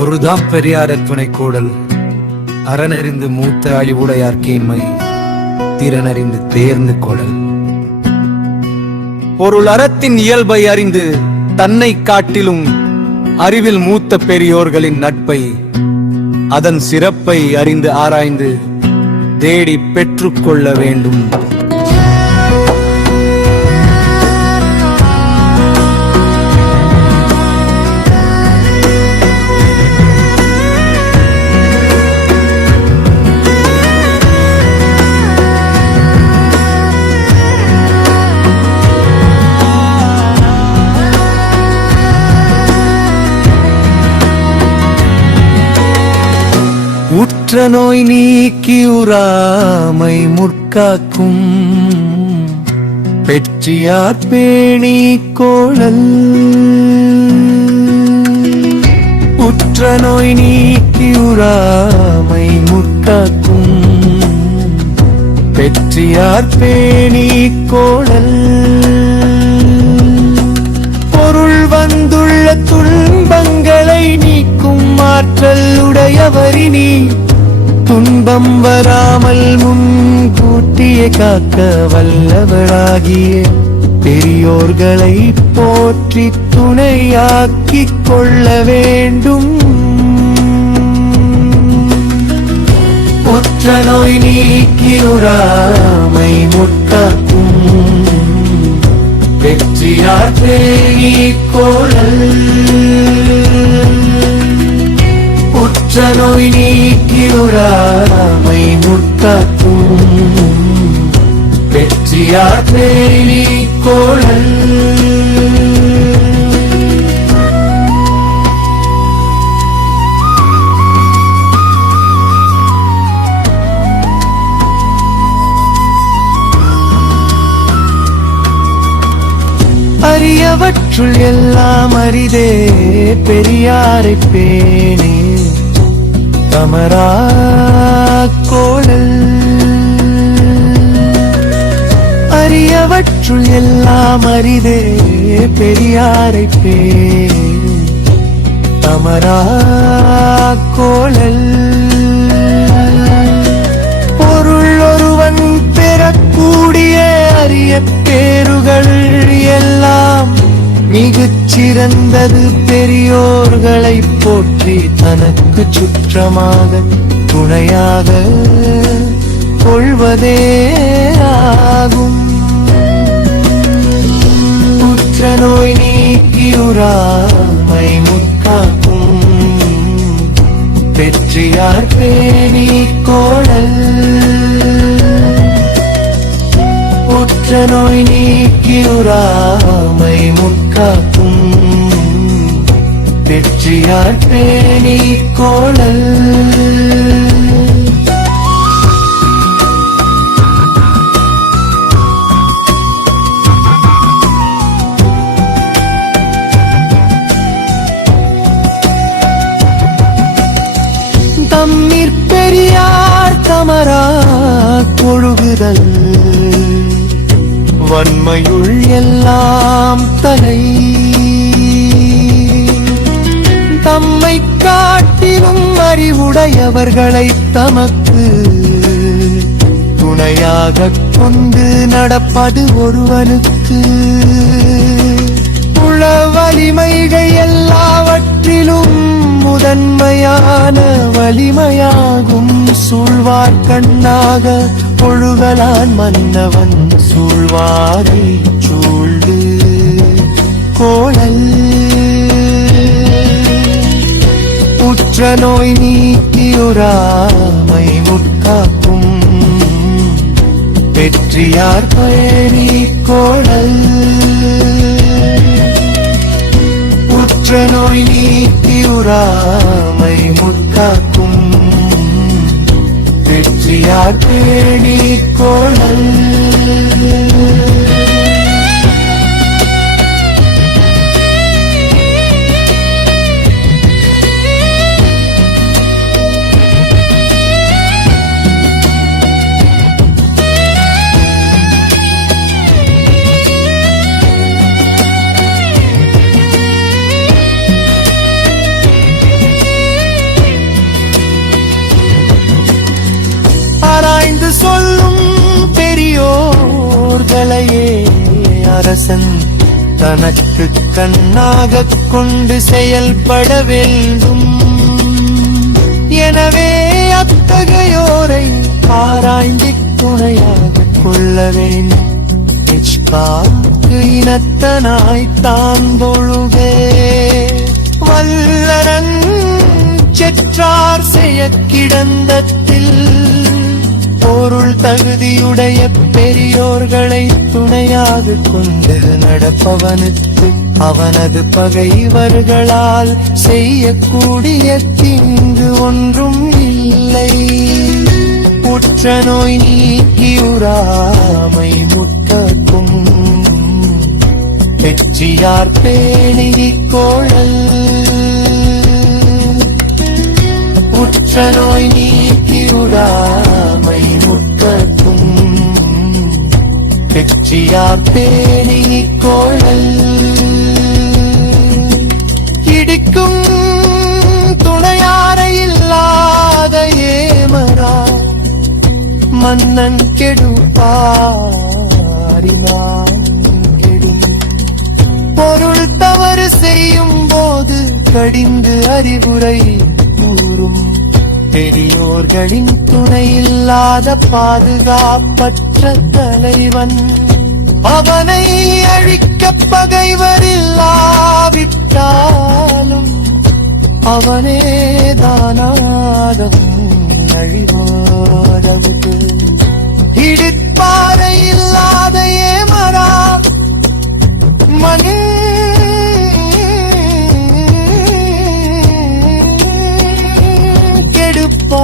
பொருதாம் பெரியார துணை கூடல் அறனறிந்து மூத்த அழிவுடையார் கேண்மை திறனறிந்து தேர்ந்து கொடல். பொருள் அறத்தின் இயல்பை அறிந்து தன்னை காட்டிலும் அறிவில் மூத்த பெரியோர்களின் நட்பை அதன் சிறப்பை அறிந்து ஆராய்ந்து தேடி பெற்றுக்கொள்ள வேண்டும். உற்ற நோய் நீக்கி உறாமை முற்காக்கும் பெற்றியார் பேணி கோளல். உற்ற நோய் நீக்கி உறாமை முற்காக்கும் பெற்றியார் பேணி கோளல். பொருள் வந்துள்ள துன்பங்களை நீக்கும் ஆற்றல் உடையவரினி துன்பம் வராமல் முன்கூட்டியே காக்க வல்லவராகிய பெரியோர்களை போற்றி துணையாக்கிக் கொள்ள வேண்டும். உற்ற நோய் நீக்கி உறாமை முற்காக்கும் வெற்றியார் பேணி கோளல். உற்ற நோய் நீக்கி உறாமை முற்காக்கும் வெற்றியார் பேணி கோளல். அரியவற்றுள் எல்லாம் அரிதே பெரியாரை பேணி தமரா கோளல். அரியவற்றுள் எல்லாம் அரிதே பெரியாரை பேணி தமரா கோளல். பொருள் ஒருவன் பெறக்கூடிய அரிய பேறுகள் எல்லாம் மிகச் சிறந்தது பெரியோர்களை போற்றி தனக்கு சுற்றமாக துணையாக கொள்வதே ஆகும். உற்ற நோய் நீக்கி உறாமை முற்காக்கும் வெற்றியார் பேணி கோளல். உற்ற நோய் நீக்கி உறாமை முற்காக்கும் வெற்றியார் பேணி கோளல். தம்மிற் பெரியார் தமரா கொழுகுதல் வன்மையுள் எல்லாம் தலை. தம்மை காட்டிலும் அறிவுடையவர்களை தமக்கு துணையாக கொண்டு நடப்பது ஒருவனுக்கு உள வலிமைகள் எல்லாவற்றிலும் முதன்மையான வலிமையாகும். சூழ்வார் கண்ணாக பொழுகலான் மன்னவன் சூழ்வாரை சூழ்ந்து கோளல். உற்ற நோய் நீக்கி உறாமை முற்காக்கும் வெற்றியார் பேணி கோளல். உற்ற நோய் நீக்கி உறாமை முற்காக்கும் வெற்றியார் பேணி கோளல். மகளையே அரசன் தனக்கு கண்ணாக கொண்டு செயல்பட வேண்டும். எனவே அத்தகையோரை ஆராய்ந்து துணையாக கொள்ள வேண்டும். நிஷ்காக்கு இனத்தனாய் தாந்தொழுகே வல்லரன் செற்றார் செய்ய கிடந்தத்தில் பொருள் தகுதியுடைய பெரியோர்களை துணையாக கொண்டு நடப்பவனுக்கு அவனது பகைவர்களால் செய்யக்கூடிய தீங்கு ஒன்றும் இல்லை. உற்ற நோய் நீக்கியுறாமை முற்றக்கும் வெற்றியார் பேணிக் கோழல். உற்ற நோய் நீக்கியுறாமை முற்றக்கும் வெற்றியார் பேணிக் கோழல். இடிக்கும் துணையார இல்லாத ஏமரா மன்னன் கெடுப்பாரினான் கெடும். பொருள் தவறு செய்யும் போது கடிந்து அறிவுரை கூறும் பெரியோர்களின் துணை இல்லாத பாதுகாப்பற்ற தலைவன் அவனை அழிக்க பகைவரில்லாவிட்டாலும் அவனே தானாகவும் அழிவாதவுக்கு. இடிப்பாறை இல்லாத ஏமரா மண்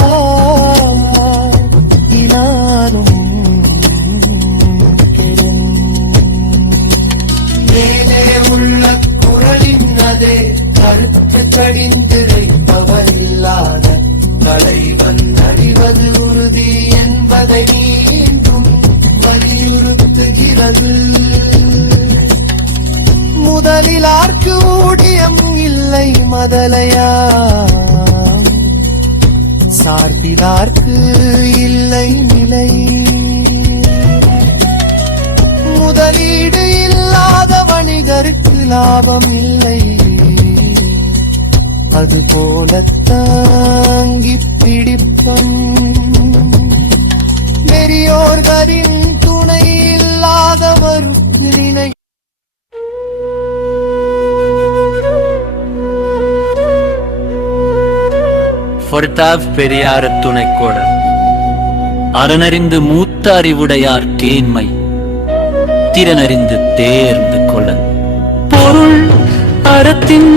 கெடுப்பார் இனானும் கெடும். மேலே உள்ள குரலின் அதே கருத்து கடிந்திரைப்பவர் இல்லாத தலைவன் அறிவது உறுதி என்பதை மீண்டும் வலியுறுத்துகிறது. முதலிலார்க்கு ஊதியம் இல்லை மதலையா சார்பிலார்க்கு இல்லை நிலை. முதலீடு இல்லாத வணிகருக்கு லாபம் இல்லை. அதுபோல தாங்கி பிடிப்பன் பெரியோர்களின் துணை இல்லாதவருக்கு நினை. பொறுத்தாவ் பெரியார துணைக்கோட அறனறிந்து மூத்த அறிவுடையார் கேண்மை திறனறிந்து தேர்ந்து கொள்ளன். பொருள் அறத்தின்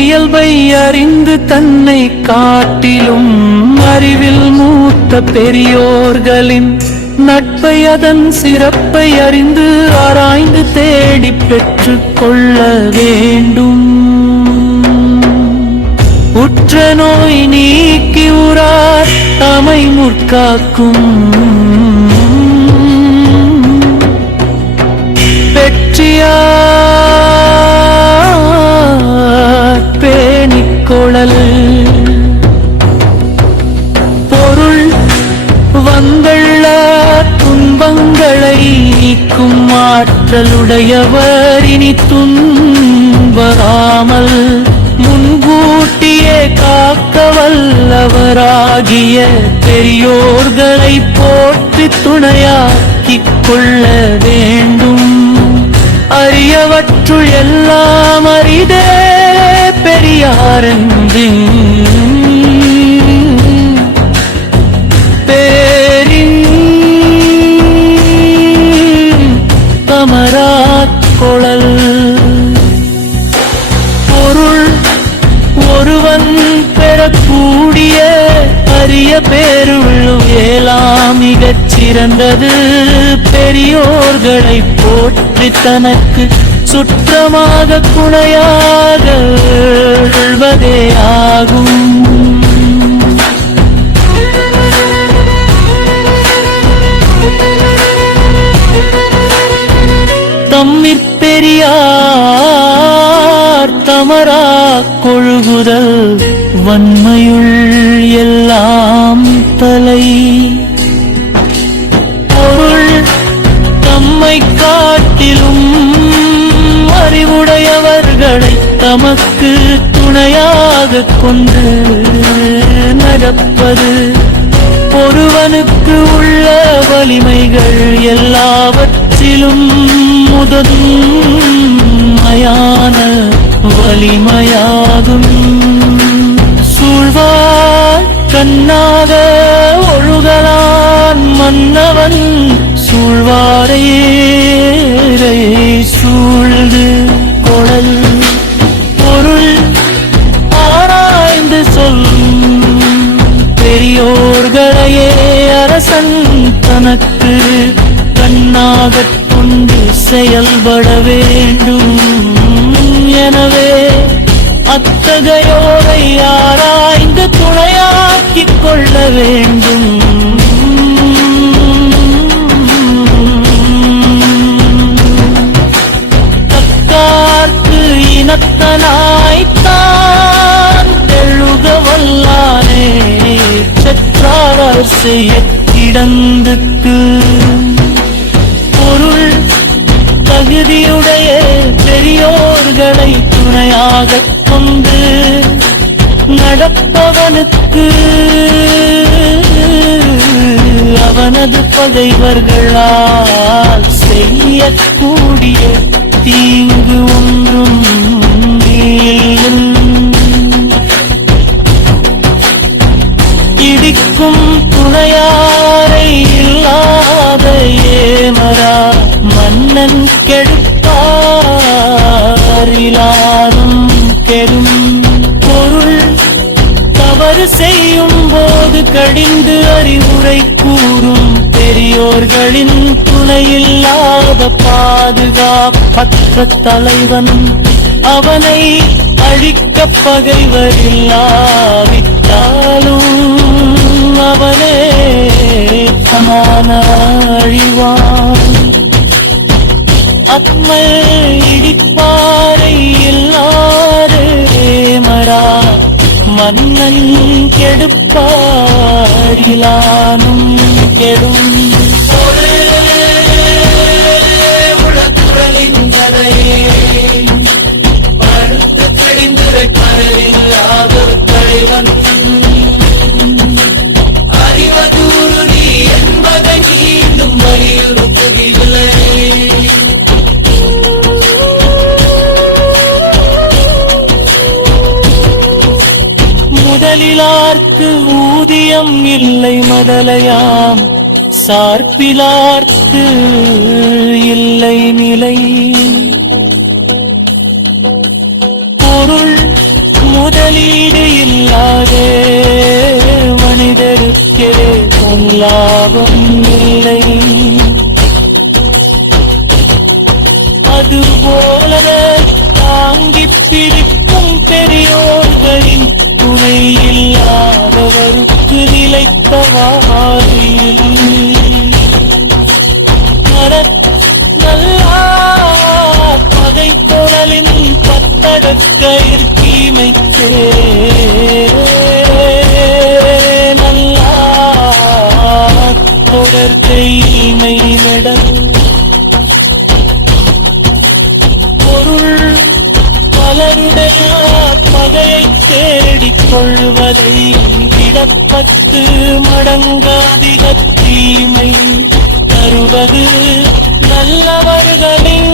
இயல்பை அறிந்து தன்னை காட்டிலும் அறிவில் மூத்த பெரியோர்களின் நட்பை அதன் சிறப்பை அறிந்து ஆராய்ந்து தேடி பெற்று கொள்ள வேண்டும். உற்ற நோய் நீக்கி உறார் தமை முற்காக்கும் வெற்றியார் பேணிக் கொளல். பொருள் வந்தள்ள துன்பங்களை நீக்கும் ஆற்றலுடையவர் இனி துன்பராமல் முன்கூட்டியே காக்க வல்லவராகிய பெரியோர்களை போற்றி துணையாக்கிக் கொள்ள வேண்டும். அரியவற்றுள் எல்லாம் அரிதே பெரியாரென்று பேரின் தமராக் கொளல். பொருள் ஒருவன் பெறக்கூடிய அரிய பேருள்ளு ஏலாம் மிகச் சிறந்தது பெரியோர்களை போற்றி தனக்கு சுற்றமாக துணையாக வாழ்வதே ஆகும். தம்மிற்பெரியார் தமரா கொள்குதல் வன்மையுள் எல்லாம் தலை. பொருள் தம்மை கா தமக்கு துணையாக கொண்டு நடப்பது ஒருவனுக்கு உள்ள வலிமைகள் எல்லாவற்றிலும் முதன்மையான வலிமையாகும். சூழ்வார் கண்ணாக ஒழுகலான் மன்னவன் சூழ்வாரை சூழ்ந்து கொடல் பொருள் ஆராய்ந்து சொல்லும் பெரியோர்களையே அரசன் தனக்கு கண்ணாகக் கொண்டு செயல்பட வேண்டும். எனவே அத்தகையோரை ஆராய்ந்து துணையாக்கிக் கொள்ள வேண்டும். தக்கார்க்கு இனத்தனாய்த்தான் எழுக வல்லானே செற்றார் செய்ய கிடந்துக்கு பொருள் தகுதியுடைய பெரியோர்களை துணையாகக் கொண்டு நடப்பவனுக்கு அவனது பகைவர்களால் செய்யக்கூடிய தீங்கு ஒன்றும் இல்லை. இடிக்கும் துணையாரை இல்லாத ஏமரா மன்னன் கெடுப்பாரிலாரும் கெடும். பொருள் தவறு செய்யும் போது கடிந்து அறிவுரை கூறும் பெரியோர்களின் துணையில்லாத பாதுகாப்பற்ற தலைவன் அவனை அழிக்க பகைவரில்லாவிட்டாலும் அவனே சமான அழிவான். அத்மை இடிப்பாரை இல்லாரே மரா மன்னன் கெடுப்பாரிலானும் கெடும். முதலிலார்க்கு ஊதியம் இல்லை மதலையாம் சார்பிலார்க்கு இல்லை நிலை. பொருள் முதலீடு இல்லாதே மனிதருக்கே லாபம் இல்லை. அதுபோல தாங்கிப் பிடிக்கும் பெரியோர்களின் துணை இல்லாதவருக்கு நிலைத்த வாழ்வில் நல்லா பகை குரலின் பத்தடக்கயிற் கீமைத்தே நல்லா தொடர்கைமை நடல். பொருள் பலருடைய பகையை தேடிக் கொள்வதை விடப்பட்டு மடங்காதிக தீமை தருவது நல்லவர்களின்